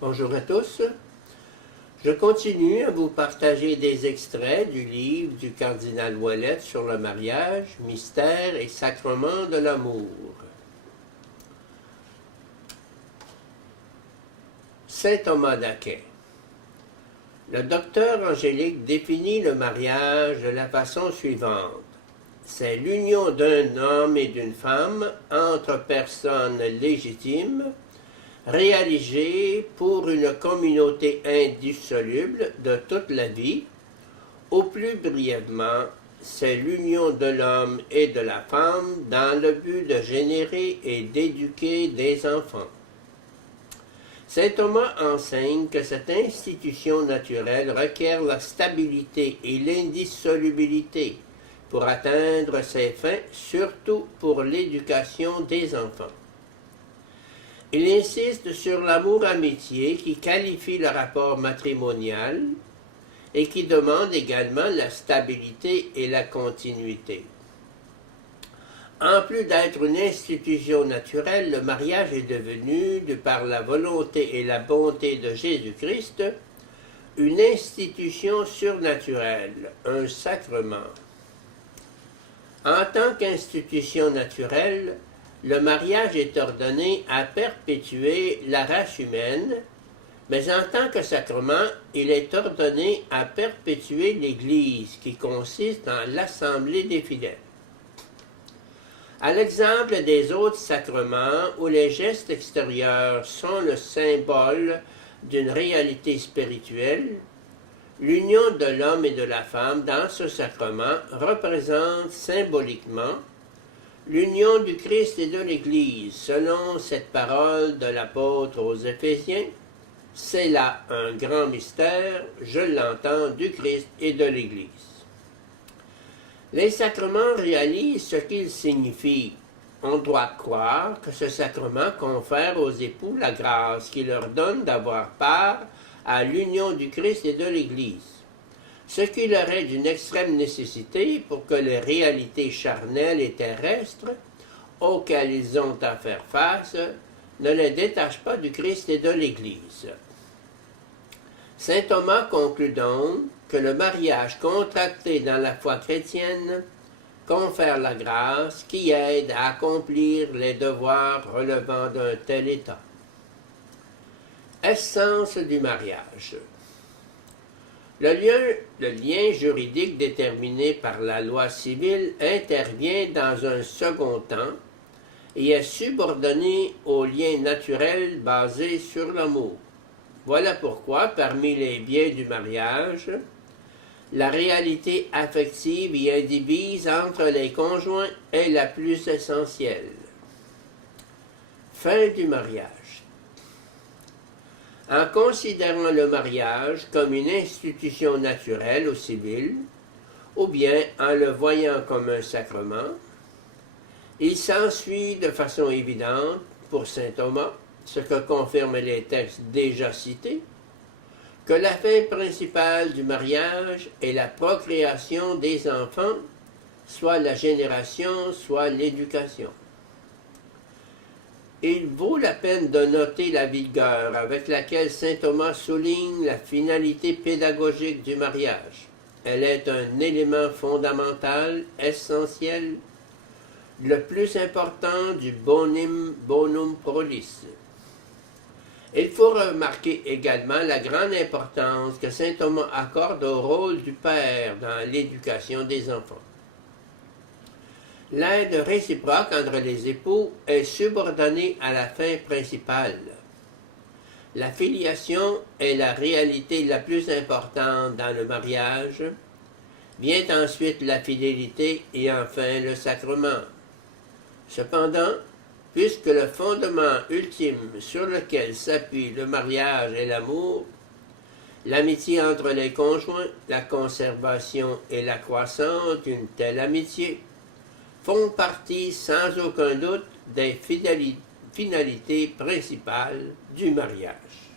Bonjour à tous. Je continue à vous partager des extraits du livre du cardinal Ouellet sur le mariage, mystère et sacrement de l'amour. Saint Thomas d'Aquin. Le docteur Angélique définit le mariage de la façon suivante. C'est l'union d'un homme et d'une femme entre personnes légitimes, réalisée pour une communauté indissoluble de toute la vie. Au plus brièvement, c'est l'union de l'homme et de la femme dans le but de générer et d'éduquer des enfants. Saint Thomas enseigne que cette institution naturelle requiert la stabilité et l'indissolubilité pour atteindre ses fins, surtout pour l'éducation des enfants. Il insiste sur l'amour-amitié qui qualifie le rapport matrimonial et qui demande également la stabilité et la continuité. En plus d'être une institution naturelle, le mariage est devenu, de par la volonté et la bonté de Jésus-Christ, une institution surnaturelle, un sacrement. En tant qu'institution naturelle, le mariage est ordonné à perpétuer la race humaine, mais en tant que sacrement, il est ordonné à perpétuer l'Église, qui consiste en l'assemblée des fidèles. À l'exemple des autres sacrements, où les gestes extérieurs sont le symbole d'une réalité spirituelle, l'union de l'homme et de la femme dans ce sacrement représente symboliquement l'union du Christ et de l'Église, selon cette parole de l'apôtre aux Éphésiens, c'est là un grand mystère, je l'entends, du Christ et de l'Église. Les sacrements réalisent ce qu'ils signifient. On doit croire que ce sacrement confère aux époux la grâce qui leur donne d'avoir part à l'union du Christ et de l'Église, ce qui leur est d'une extrême nécessité pour que les réalités charnelles et terrestres auxquelles ils ont à faire face ne les détachent pas du Christ et de l'Église. Saint Thomas conclut donc que le mariage contracté dans la foi chrétienne confère la grâce qui aide à accomplir les devoirs relevant d'un tel état. Essence du mariage. Le lien juridique déterminé par la loi civile intervient dans un second temps et est subordonné au lien naturel basé sur l'amour. Voilà pourquoi, parmi les biens du mariage, la réalité affective et indivise entre les conjoints est la plus essentielle. Fin du mariage. En considérant le mariage comme une institution naturelle ou civile, ou bien en le voyant comme un sacrement, il s'ensuit de façon évidente, pour saint Thomas, ce que confirment les textes déjà cités, que la fin principale du mariage est la procréation des enfants, soit la génération, soit l'éducation. Il vaut la peine de noter la vigueur avec laquelle saint Thomas souligne la finalité pédagogique du mariage. Elle est un élément fondamental, essentiel, le plus important du bonum prolis. Il faut remarquer également la grande importance que saint Thomas accorde au rôle du père dans l'éducation des enfants. L'aide réciproque entre les époux est subordonnée à la fin principale. La filiation est la réalité la plus importante dans le mariage. Vient ensuite la fidélité et enfin le sacrement. Cependant, puisque le fondement ultime sur lequel s'appuie le mariage est l'amour, l'amitié entre les conjoints, la conservation et la croissance d'une telle amitié font partie sans aucun doute des finalités principales du mariage.